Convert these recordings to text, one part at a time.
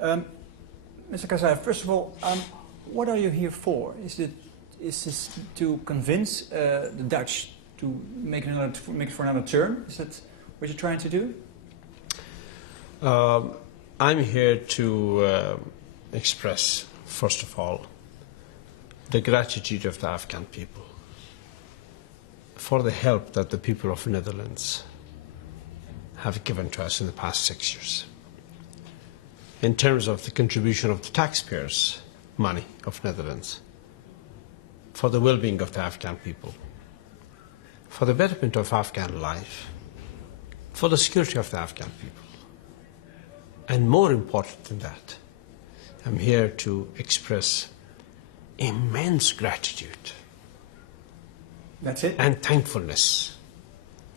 Mr. Karzai, first of all, what are you here for? Is this to convince the Dutch to make it for another term? Is that what you're trying to do? I'm here to express, first of all, the gratitude of the Afghan people for the help that the people of the Netherlands have given to us in the past 6 years. In terms of the contribution of the taxpayers' money of Netherlands, for the well-being of the Afghan people, for the betterment of Afghan life, for the security of the Afghan people. And more important than that, I'm here to express immense gratitude. That's it? And thankfulness.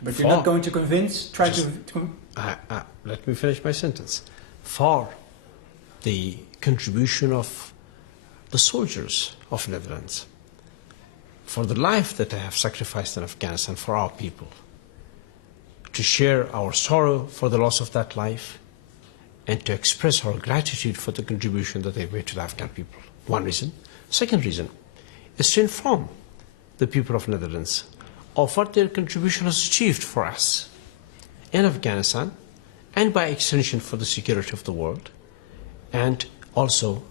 But you're not going to convince, let me finish my sentence. For the contribution of the soldiers of the Netherlands, for the life that they have sacrificed in Afghanistan for our people, to share our sorrow for the loss of that life, and to express our gratitude for the contribution that they've made to the Afghan people. One reason. Second reason is to inform the people of the Netherlands of what their contribution has achieved for us in Afghanistan, and by extension for the security of the world, and also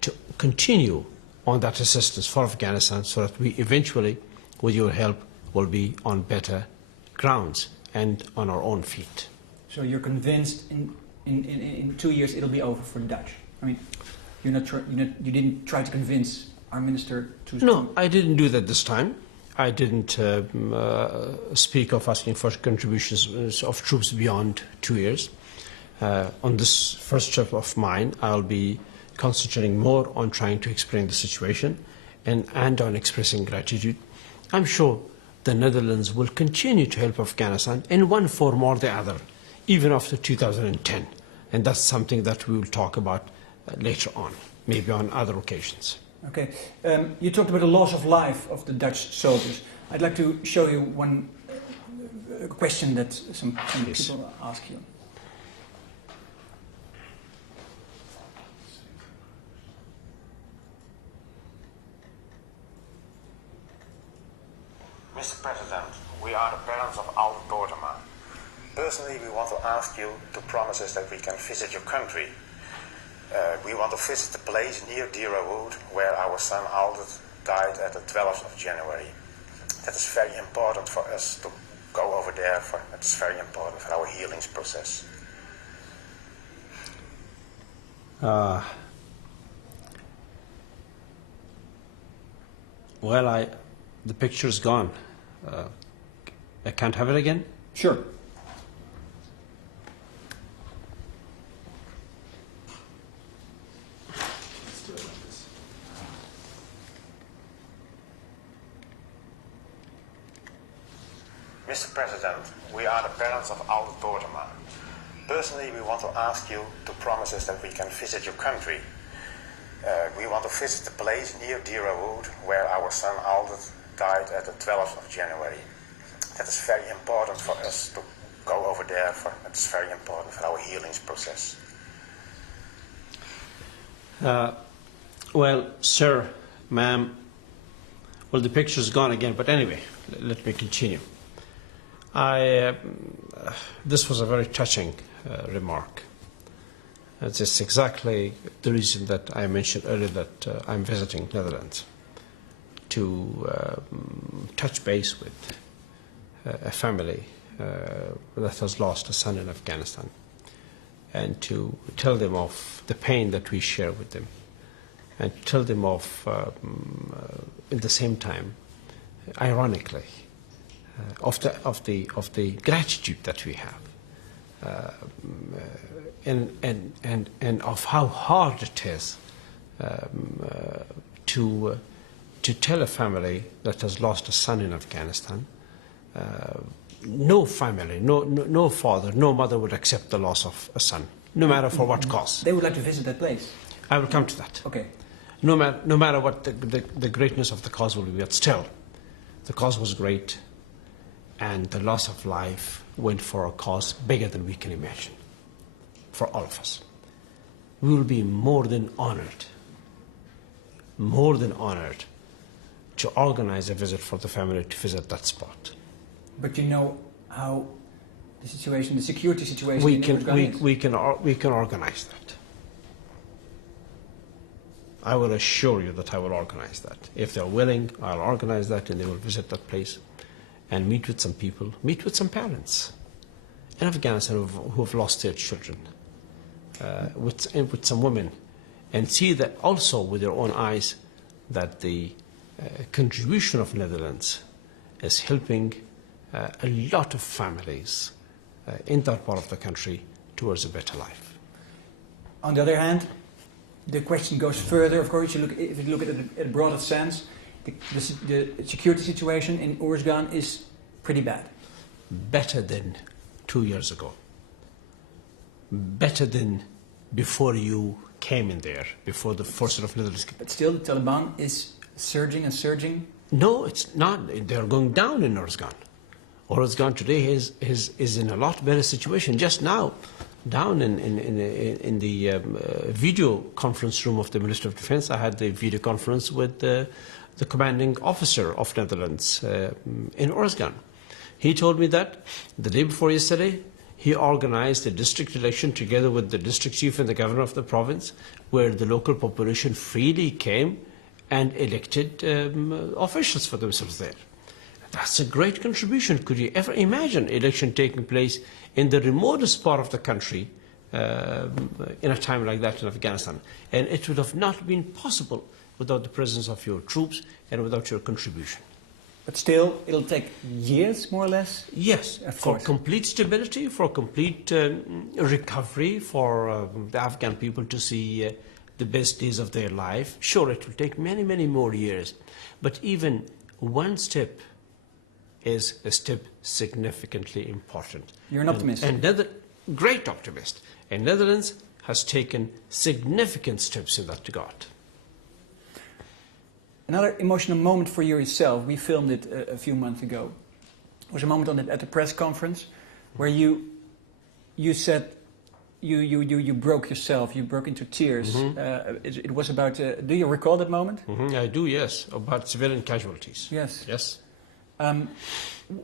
to continue on that assistance for Afghanistan so that we eventually, with your help, will be on better grounds and on our own feet. So you're convinced in 2 years it'll be over for the Dutch? I mean, you didn't try to convince our minister to... No, I didn't do that this time. I didn't speak of asking for contributions of troops beyond 2 years. On this first trip of mine, I'll be concentrating more on trying to explain the situation and on expressing gratitude. I'm sure the Netherlands will continue to help Afghanistan in one form or the other, even after 2010. And that's something that we will talk about later on, maybe on other occasions. Okay. You talked about the loss of life of the Dutch soldiers. I'd like to show you one question that some people ask you. Mr. President, we are the parents of Aldo Tortema. Personally, we want to ask you to promise us that we can visit your country. We want to visit the place near Dira Wood where our son Aldo died at the 12th of January. That is very important for us to go over there. It's very important for our healing process. Well, the picture's gone. I can't have it again? Sure. Mr. President, we are the parents of Aldo Tortema. Personally, we want to ask you to promise us that we can visit your country. We want to visit the place near Dira Wood where our son Aldo died at the 12th of January. That is very important for us to go over there. It's very important for our healing process. Well, sir, ma'am, well, the picture's gone again, but anyway, let me continue. This was a very touching remark. It's exactly the reason that I mentioned earlier that I'm visiting Netherlands, to touch base with a family that has lost a son in Afghanistan, and to tell them of the pain that we share with them, and tell them of, at the same time, ironically, of the gratitude that we have, and of how hard it is to tell a family that has lost a son in Afghanistan. No family, no father, no mother would accept the loss of a son, no matter for what cause. They would like to visit that place. I will come to that. Okay. No matter what the greatness of the cause will be, but still, the cause was great, and the loss of life went for a cause bigger than we can imagine, for all of us. we will be more than honored to organize a visit for the family to visit that spot. But you know how the situation, the security situation We in can Oersgan is? we can organize that. I will assure you that I will organize that. If they're willing, I'll organize that, and they will visit that place and meet with some people, meet with some parents in Afghanistan who have lost their children, with some women, and see that also with their own eyes that the contribution of Netherlands is helping a lot of families in that part of the country towards a better life. On the other hand, the question goes further. Of course, if you look at it in a broader sense, the security situation in Oersgan is pretty bad. Better than 2 years ago. Better than before you came in there, before the forces of Netherlands. But still, the Taliban is surging and surging. No, it's not. They're going down in Oersgan. Oersgan today is in a lot better situation. Just now, down in the video conference room of the Minister of Defense, I had the video conference with the commanding officer of Netherlands in Oersgan. He told me that the day before yesterday, he organized a district election together with the district chief and the governor of the province, where the local population freely came and elected officials for themselves there. That's a great contribution. Could you ever imagine election taking place in the remotest part of the country in a time like that in Afghanistan? And it would have not been possible without the presence of your troops and without your contribution. But still, it'll take years, more or less? Yes, for complete stability, for complete recovery, for the Afghan people to see the best days of their life. Sure, it will take many, many more years. But even one step is a step significantly important. You're an optimist. Great optimist. And Netherlands has taken significant steps in that regard. Another emotional moment for you yourself, we filmed it a few months ago, was a moment at the press conference where you said you broke yourself, you broke into tears. Mm-hmm. It was about, do you recall that moment? Mm-hmm, I do, yes, about civilian casualties. Yes. Yes.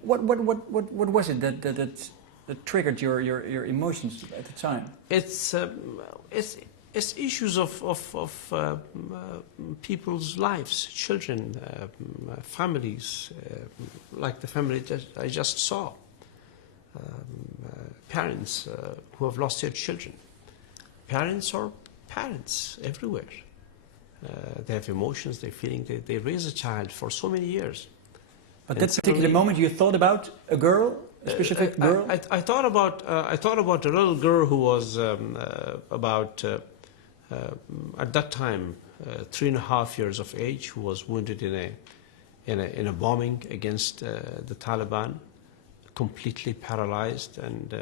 What was it that triggered your emotions at the time? It's issues of people's lives, children, families, like the family that I just saw, parents who have lost their children. Parents are parents everywhere. They have emotions, they're feeling, they raise a child for so many years. But that particular moment you thought about a girl, a specific girl? I thought about a little girl who was about at that time 3.5 years of age, who was wounded in a bombing against the Taliban, completely paralyzed, and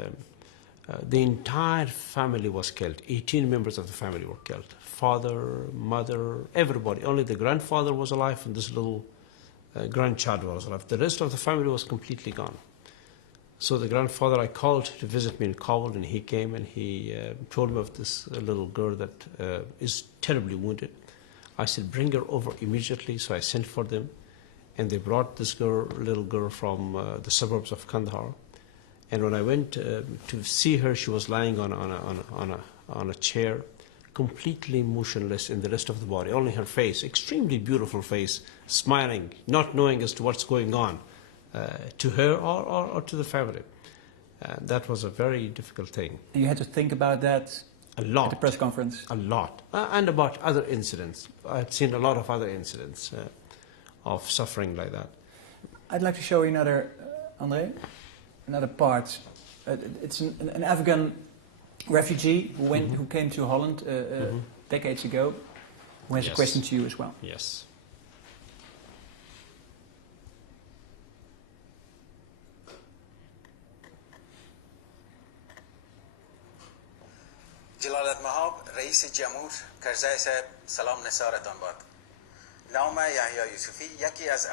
the entire family was killed. 18 members of the family were killed. Father, mother, everybody. Only the grandfather was alive, and this little grandchild was alive. The rest of the family was completely gone. So the grandfather I called to visit me in Kabul, and he came and he told me of this little girl that is terribly wounded. I said, bring her over immediately. So I sent for them, and they brought this little girl from the suburbs of Kandahar. And when I went to see her, she was lying on a chair, completely motionless in the rest of the body, only her face, extremely beautiful face, smiling, not knowing as to what's going on to her or to the family. That was a very difficult thing. And you had to think about that a lot at the press conference? A lot. And about other incidents. I've seen a lot of other incidents of suffering like that. I'd like to show you another, André, another part. It's an Afghan refugee who came to Holland decades ago, who has a question to you as well. Yes. جلالت مآب رئیس جمهور کرزی صاحب سلام نثارتان باد. نام یحیی یوسفی یکی از